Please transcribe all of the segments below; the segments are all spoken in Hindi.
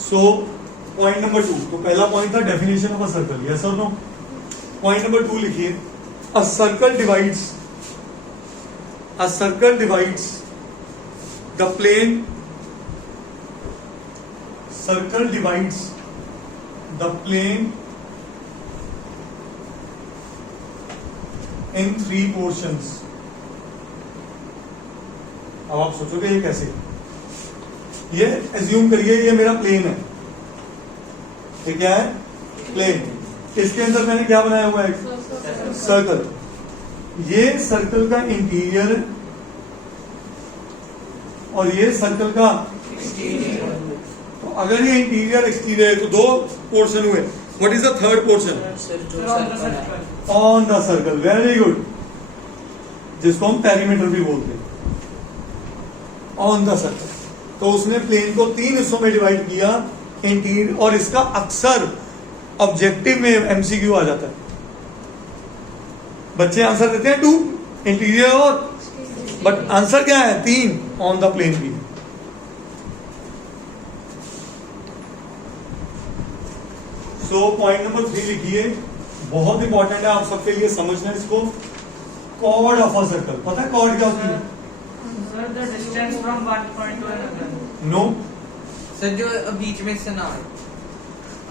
सो पॉइंट नंबर 2, तो पहला पॉइंट था definition of a circle, yes और नो। पॉइंट नंबर 2 लिखिए, a circle divides the plane, circle divides the plane in 3 portions. अब आप सोचोगे ये कैसे, ये एज्यूम करिए ये मेरा प्लेन है, ये क्या है, प्लेन, इसके अंदर मैंने क्या बनाया हुआ है, सर्कल। ये सर्कल का इंटीरियर और ये सर्कल का एक्सटीरियर। तो अगर ये इंटीरियर एक्सटीरियर है तो 2 पोर्शन हुए। What is the third portion, on the circle, very good, जिसको हम पेरीमीटर भी बोलते हैं, ऑन द सर्कल। तो उसने प्लेन को 3 हिस्सों में डिवाइड किया, इंटीरियर, और इसका अक्सर ऑब्जेक्टिव में एमसीक्यू आ जाता है, बच्चे आंसर देते हैं 2 इंटीरियर और, बट आंसर क्या है 3 ऑन द प्लेन भी। सो पॉइंट नंबर 3 लिखिए, बहुत इंपॉर्टेंट है आप सबके लिए समझना इसको, कॉर्ड ऑफ अ सर्कल। पता है कॉर्ड क्या होती है, Sir, the distance from one point to another. No, sir जो बीच में से ना हो,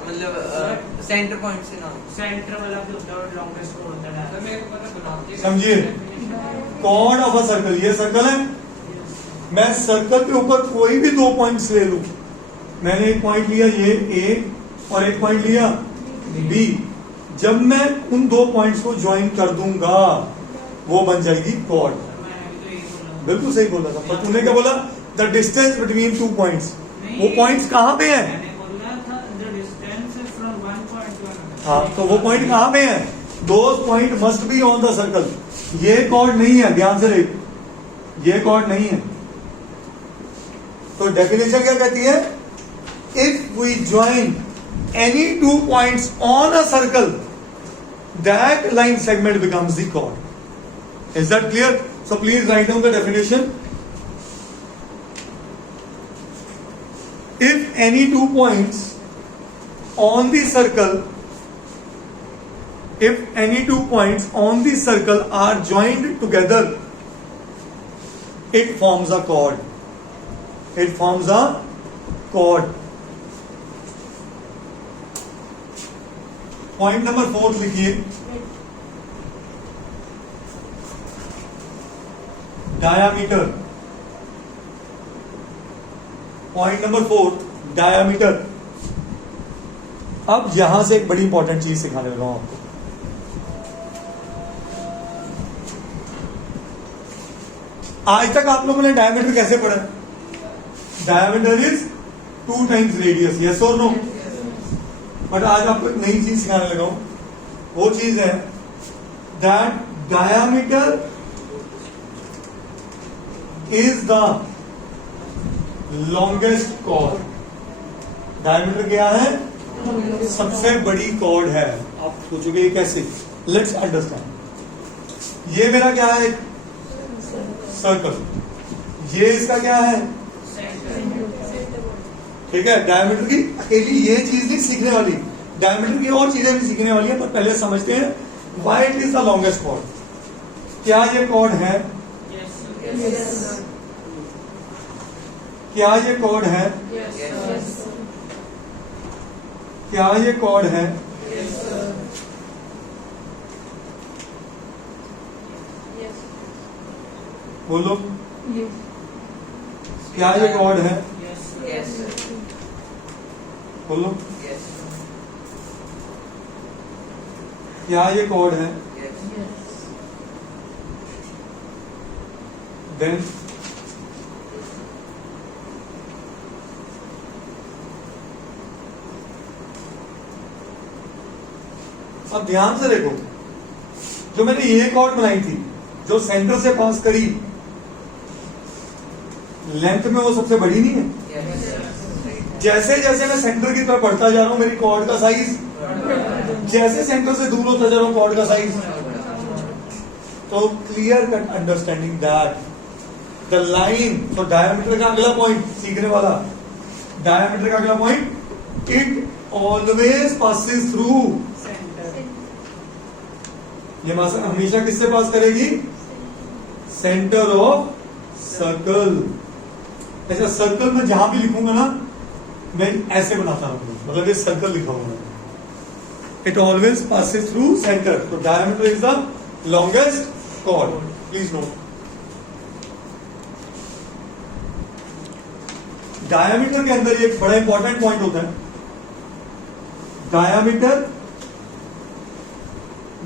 मतलब सेंटर पॉइंट से ना हो। Center वाला जो होता है longest chord होता है। सर मेरे को पता बनाते समझिए, कॉर्ड ऑफ अ सर्कल, ये सर्कल है, मैं सर्कल के ऊपर कोई भी 2 पॉइंट्स ले लूं, मैंने एक पॉइंट लिया ये ए और एक पॉइंट लिया बी, जब मैं उन 2 पॉइंट्स को ज्वाइन कर दूंगा वो बन जाएगी कॉर्ड। बिल्कुल सही बोला था, पर तूने क्या बोला, द डिस्टेंस बिटवीन 2 पॉइंट्स, वो पॉइंट्स कहां पे हैं, मैंने बोला था the distance from one point to another. हाँ, तो वो पॉइंट कहां पे हैं, those point must be on the circle. ये कॉर्ड नहीं है, ध्यान से देख, ये कॉर्ड नहीं है। तो डेफिनेशन क्या कहती है, if we join any 2 points on a circle, that line segment becomes the chord. Is that clear? So please write down the definition. If any 2 points on the circle, if any 2 points on the circle are joined together, it forms a chord. It forms a chord. Point number 4 लिखिए, डायामीटर। Point number 4 diameter. अब यहां से एक बड़ी इंपॉर्टेंट चीज सिखाने लगा हूं आपको। आज तक आप लोगों ने डायमीटर कैसे पढ़ा, diameter is 2 times radius, yes और नो। बट आज आपको एक नई चीज सिखाने लगा हूं, वो चीज है that diameter is the longest cord. Diameter क्या है, सबसे बड़ी कॉर्ड है। आप सोचोगे ये कैसे, लेट्स अंडरस्टैंड। ये मेरा क्या है, सर्कल, ये इसका क्या है, ठीक है। डायमीटर की अकेली ये चीज नहीं सीखने वाली, डायमीटर की और चीजें भी सीखने वाली है, पर पहले समझते हैं why it is the longest cord. क्या ये कॉर्ड है, क्या ये कॉर्ड है, क्या ये कॉर्ड है, बोलो, क्या ये कॉर्ड है, बोलो, क्या ये कॉर्ड है, देन अब ध्यान से देखो, जो मैंने ये कॉर्ड बनाई थी, जो सेंटर से पास करी, लेंथ में वो सबसे बड़ी नहीं है। जैसे जैसे मैं सेंटर की तरफ बढ़ता जा रहा हूं, मेरी कॉर्ड का साइज, जैसे सेंटर से दूर होता जा रहा हूं, कॉर्ड का साइज। तो clear cut understanding that the line, तो डायमीटर का अगला पॉइंट सीखने वाला, डायमीटर का अगला point, it always passes through, ये हमेशा किससे पास करेगी? Centre of circle. ऐसा सर्कल में जहां भी लिखूंगा ना मैं ऐसे बनाता रहूंगा, मतलब ये सर्कल लिखा हुआ है। It always passes through centre, तो diameter is the longest chord, please note. Diameter के अंदर एक बड़ा इंपॉर्टेंट पॉइंट होता है, diameter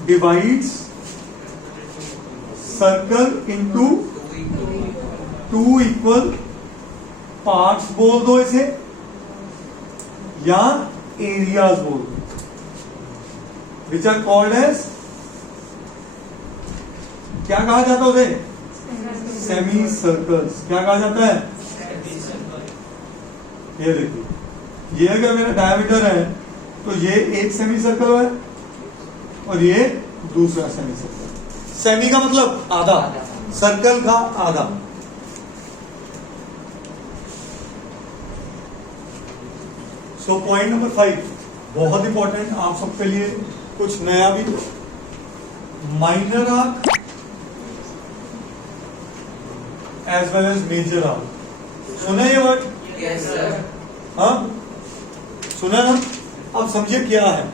divides circle into two equal parts बोल दो इसे, या एरियाज बोल दो, विच आर कॉल्ड एज, क्या कहा जाता है उसे? Semi circles. क्या कहा जाता है? ये देखिए, ये अगर मेरा डायमीटर है तो ये एक सेमी सर्कल है और ये दूसरा सेमी सर्कल। सेमी का मतलब आधा, सर्कल का आधा। सो पॉइंट नंबर 5 बहुत इंपॉर्टेंट आप सबके लिए, कुछ नया भी। Minor arc as well as major arc, सुना ये वर्ड? Yes sir. हाँ सुना ना? अब समझिए क्या है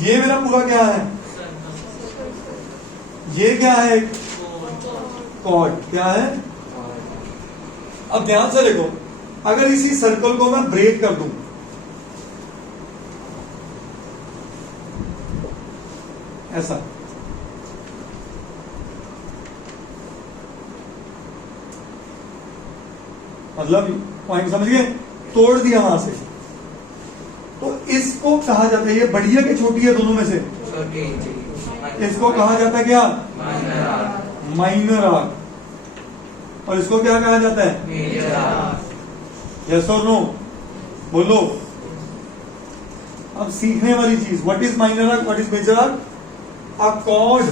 ये, मेरा पूरा क्या है? ये क्या है? कॉर्ड। क्या है? अब ध्यान से देखो, अगर इसी सर्कल को मैं ब्रेक कर दूं, ऐसा, मतलब पॉइंट समझ गए? तोड़ दिया वहां से, तो इसको कहा जाता है, ये बड़ी है कि छोटी है दोनों में से? इसको कहा जाता है क्या? Minor arc. और इसको क्या कहा जाता है? Major arc. यस और नो बोलो। अब सीखने वाली चीज, what is minor arc, what is major arc? A chord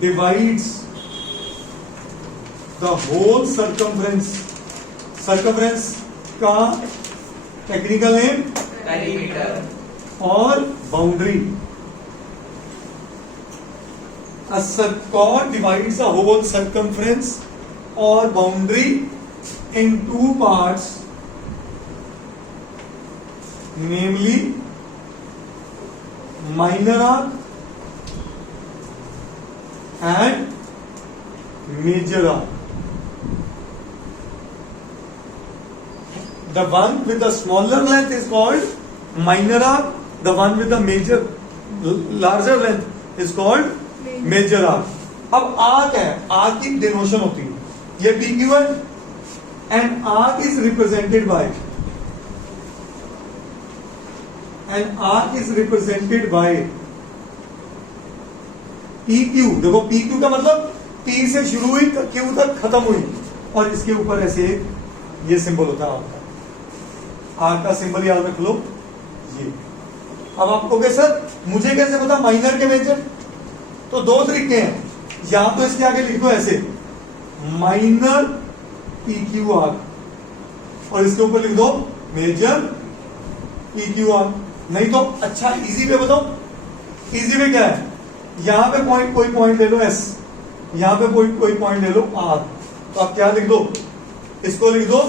divides the whole circumference, circumference का टेक्निकल नेम पेरीमीटर, और boundary. A chord divides the whole circumference or boundary in two parts, namely minor arc and major arc. The one with the smaller length is called minor arc. The one with the larger length is called major arc. अब arc है, arc की डिनोशन होती है, ये PQ है, and arc is represented by PQ. देखो PQ का मतलब P से शुरू हुई Q तक खत्म हुई, और इसके ऊपर ऐसे ये सिंबल होता है आर्क का। आर्क का सिंबल याद रख लो ये। अब आपको कैसे, मुझे कैसे पता माइनर के मेजर? तो दो तरीके हैं, या तो इसके आगे लिख दो ऐसे माइनर PQ आर्क, और इसके ऊपर लिख दो मेजर PQ आर्क। नहीं तो अच्छा इजी वे बताओ, इजी वे क्या है? यहां पे पॉइंट, कोई पॉइंट ले लो S, यहां पे कोई पॉइंट ले लो R, तो आप क्या लिख दो? इसको लिख दो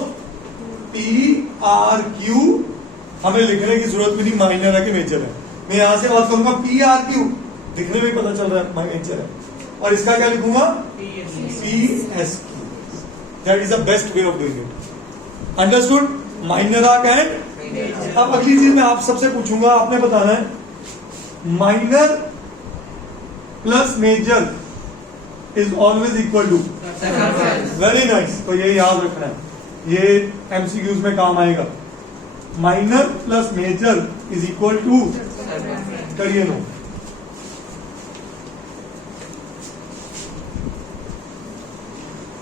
PRQ। हमें लिखने की जरूरत भी नहीं, माइनर है कि मेजर है। मैं यहां से बात करूंगा PRQ, दिखने में पता चल रहा है मेजर है, और इसका क्या लिखूंगा? PSQ। That is the best way of doing it. Understood? Minor arc and. अब अगली चीज मैं आप सबसे पूछूंगा, आपने बताना है minor plus major is always equal to. Very nice, तो ये याद रखना है, ये एमसीक्यूज में काम आएगा। Minor plus major is equal to, करिए no.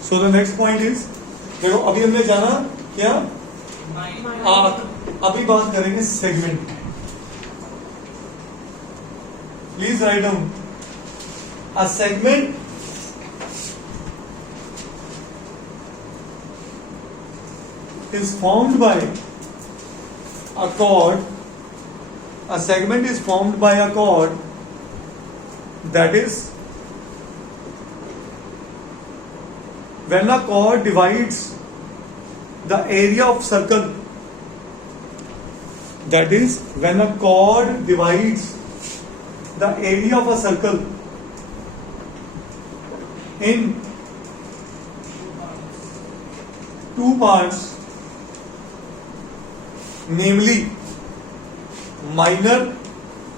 So the next point is, देखो अभी हमने जाना क्या? आर्क। अभी बात करेंगे segment. Please write down. A segment is formed by a chord. A segment is formed by a chord that is when a chord divides the area of circle. That is when a chord divides the area of a circle in two parts, namely minor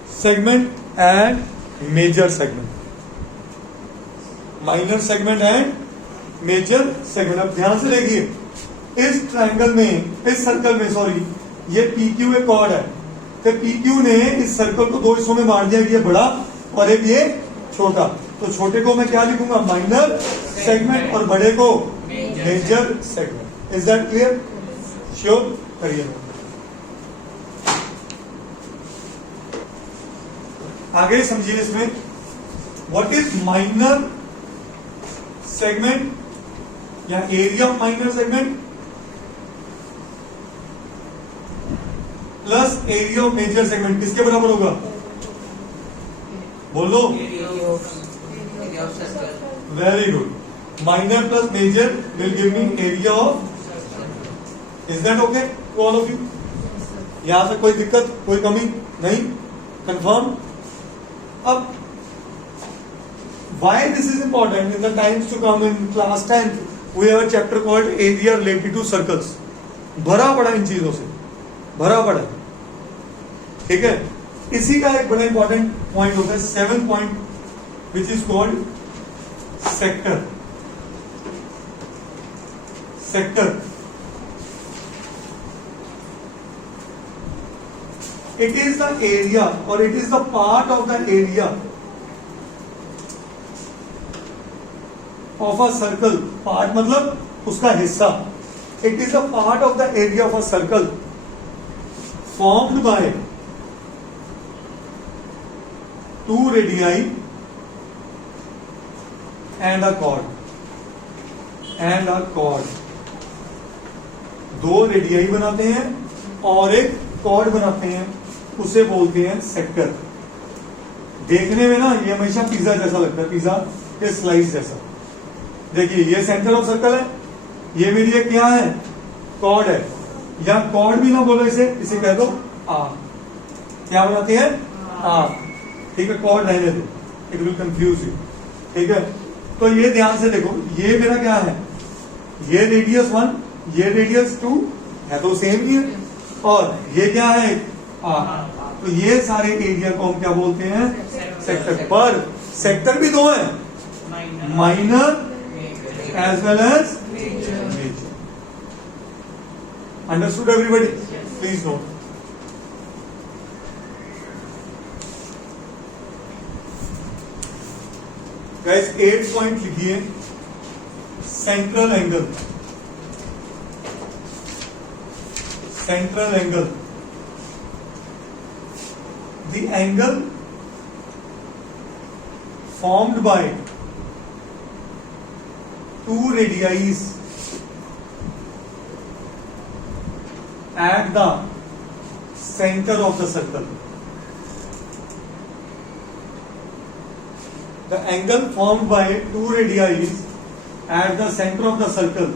segment and major segment. Minor segment and major segment. अब ध्यान से देखिए, इस ट्रायंगल में, इस सर्कल में, सॉरी, ये PQ एक कॉर्ड है, तो PQ ने इस सर्कल को दो हिस्सों में बांट दिया, ये बड़ा और एक ये छोटा. तो छोटे को मैं क्या लिखूंगा? माइनर सेगमेंट, और बड़े को major segment. Is that clear? Sure करिए. आगे समझिए इसमें, व्हाट इज माइनर सेगमेंट या area of minor segment plus area of major segment किसके बराबर होगा? बोलो. Very good. Minor plus major will give me area of. Is that okay to all of you? यहां से कोई दिक्कत, कोई कमी नहीं? कंफर्म? अब why this is important? In the times to come in class 10th we have a chapter called area related to circles. भरा पड़ा इन चीजों से, भरा पड़ा. ठीक है. इसी का एक बड़ा इंपॉर्टेंट पॉइंट होता है 7 point which is called sector. Sector it is the area or it is the part of the area of a circle. Part मतलब उसका हिस्सा. It is a part of the area of a circle formed by two radii and a chord. And a chord. दो रेडियाई बनाते हैं और एक कॉर्ड बनाते हैं, उसे बोलते हैं सेक्टर. देखने में ना ये हमेशा पिज्जा जैसा लगता है, पिज्जा के स्लाइस जैसा. देखिए ये सेंटर ऑफ सर्कल है, ये मेरी एक क्या है? कॉर्ड है. या कॉर्ड भी ना बोलो इसे, इसे कह दो आर्क. क्या बनाते हैं? आर्क. ठीक है, कॉर्ड रहने दो, इट विल कंफ्यूज यू. ठीक है, तो ये ध्यान से देखो, ये मेरा क्या है? ये रेडियस 1, ये रेडियस 2 है, तो सेम ही है. और ये क्या है? आर्क. तो ये सारे एरिया को हम क्या बोलते हैं? सेक्टर. पर सेक्टर भी दो है, minor as well as major. Understood everybody? Please note. Guys, 8 point लिखिए. Central angle. Central angle. The angle formed by two radii at the center of the circle. The angle formed by two radii at the center of the circle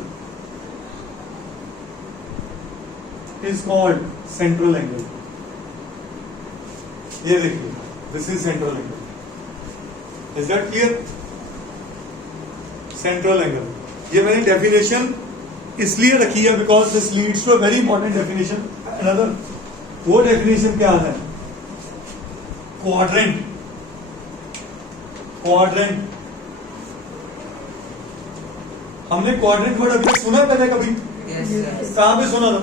is called central angle. ये देखिए, this is central angle. Is that clear? Central angle. ये मैंने डेफिनेशन इसलिए रखी है because this leads to a very important definition. Another, वो डेफिनेशन क्या है? क्वाड्रेंट. क्वाड्रेंट, हमने क्वाड्रेंट वर्ड अभी सुना पहले कभी? कहां पे सुना था?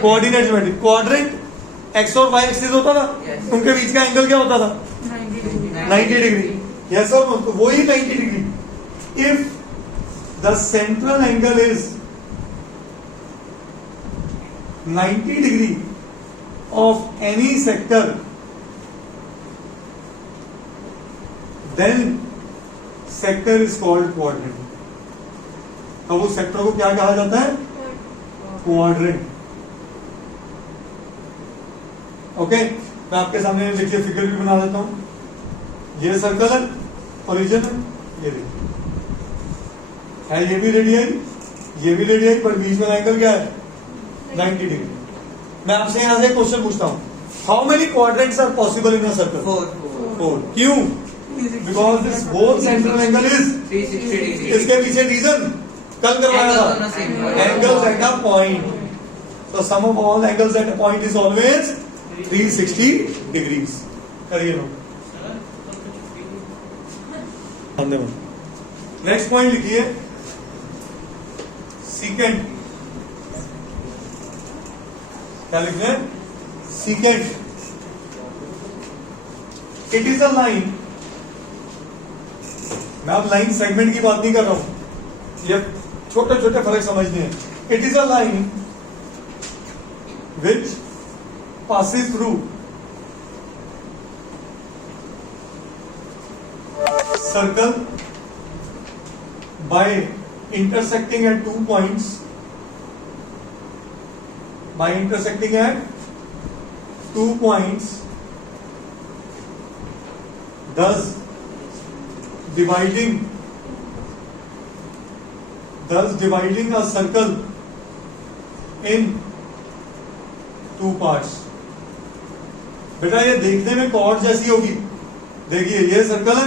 Coordinate geometry. क्वाड्रेंट एक्स और वाई एक्सिस होता था, उनके बीच का एंगल क्या होता था? 90 डिग्री. यस और नो? तो वही 90 degree. If the central angle is 90 degree of any sector, then sector is called quadrant. अब उस सेक्टर को क्या कहा जाता है? क्वाड्रेंट। ओके, मैं आपके सामने देखिए फिगर भी बना देता हूं। ये सर्कल है, ओरिजिन है, ये देखिए है, ये भी रेडियन, ये भी रेडियन, पर बीच में एंगल क्या है 90 डिग्री। मैं आपसे यहां से क्वेश्चन पूछता हूं, how many quadrants are possible in a circle? 4। क्यों? Because this both central angle is 360 degree. इसके पीछे रीजन कल करवाया था, एंगल्स एट अ पॉइंट। तो sum of all angles at a point is always 360 degrees. करिए लोग। नेक्स्ट पॉइंट लिखिए, सीकेंट। क्या लिखते हैं? Secant. It is a line. मैं अब लाइन सेगमेंट की बात नहीं कर रहा हूं, ये छोटे छोटे फर्क समझने हैं। It is a line which passes through circle by intersecting at 2 points, by intersecting at 2 points, thus dividing a circle in 2 parts। बेटा ये देखने में कॉर्ड जैसी होगी। देखिए ये सर्कल है,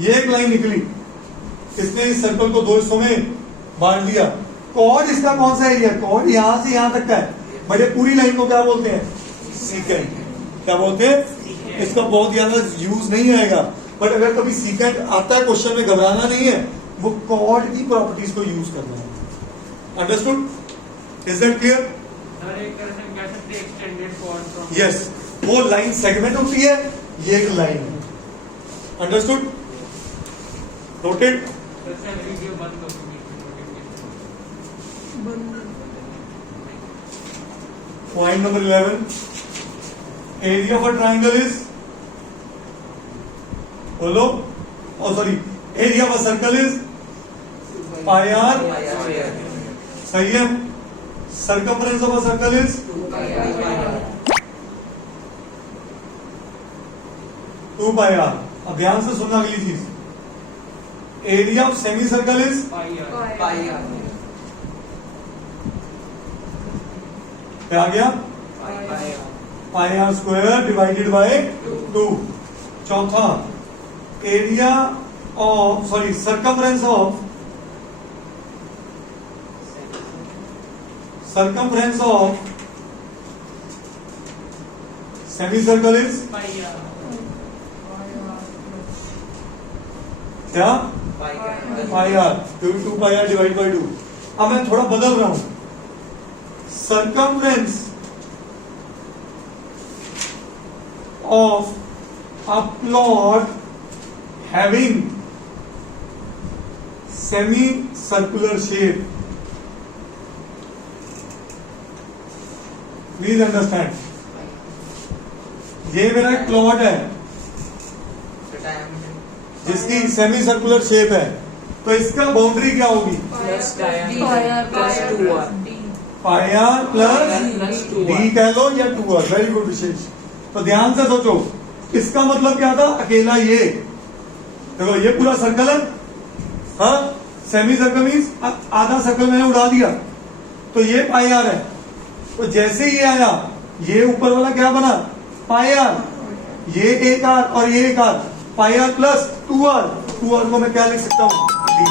ये एक लाइन निकली, इसने इस सर्कल को 2 हिस्सों में बांट दिया। कॉर्ड इसका कौन सा एरिया? कॉर्ड यहां से यहां तक का है, बट ये पूरी लाइन को क्या बोलते हैं? सीकेंट। क्या बोलते हैं? इसका बहुत ज्यादा यूज नहीं आएगा, बट अगर कभी सीकेंट आता है क्वेश्चन में, घबराना नहीं है, वो कॉर्ड की प्रॉपर्टीज को यूज करना है। Understood? Is that clear? Yes, वो लाइन सेगमेंट होती है, ये एक लाइन है। Understood? Noted? Point number 11, area of a triangle is, बोलो, oh sorry, area of a circle is pi r. सही है। Circumference of a circle is 2 pi r. अब ध्यान से सुनना अगली चीज, area of semi circle is क्या आ गया? Pi r square divided by 2। चौथा, area of sorry circumference of semi circle is क्या? Pi r. 2 pi r divide by 2। अब मैं थोड़ा बदल रहा हूं, circumference of a plot having semi circular shape. Please understand, ये मेरा एक प्लॉट है जिसकी सेमी सर्कुलर शेप है, तो इसका बाउंड्री क्या होगी? पाई आर प्लस डी कह लो या 2r। वेरी गुड विशेष। तो ध्यान से सोचो, इसका मतलब क्या था? अकेला ये देखो, ये पूरा सर्कल है, हाँ, सेमी सर्कल मीन्स आधा सर्कल मैंने उड़ा दिया, तो ये पाई आर है। तो जैसे ये आया, ये ऊपर वाला क्या बना? पाई आर। ये एक आर और ये एक are, pi are plus 2r। 2r को मैं क्या लिख सकता हूं? डी।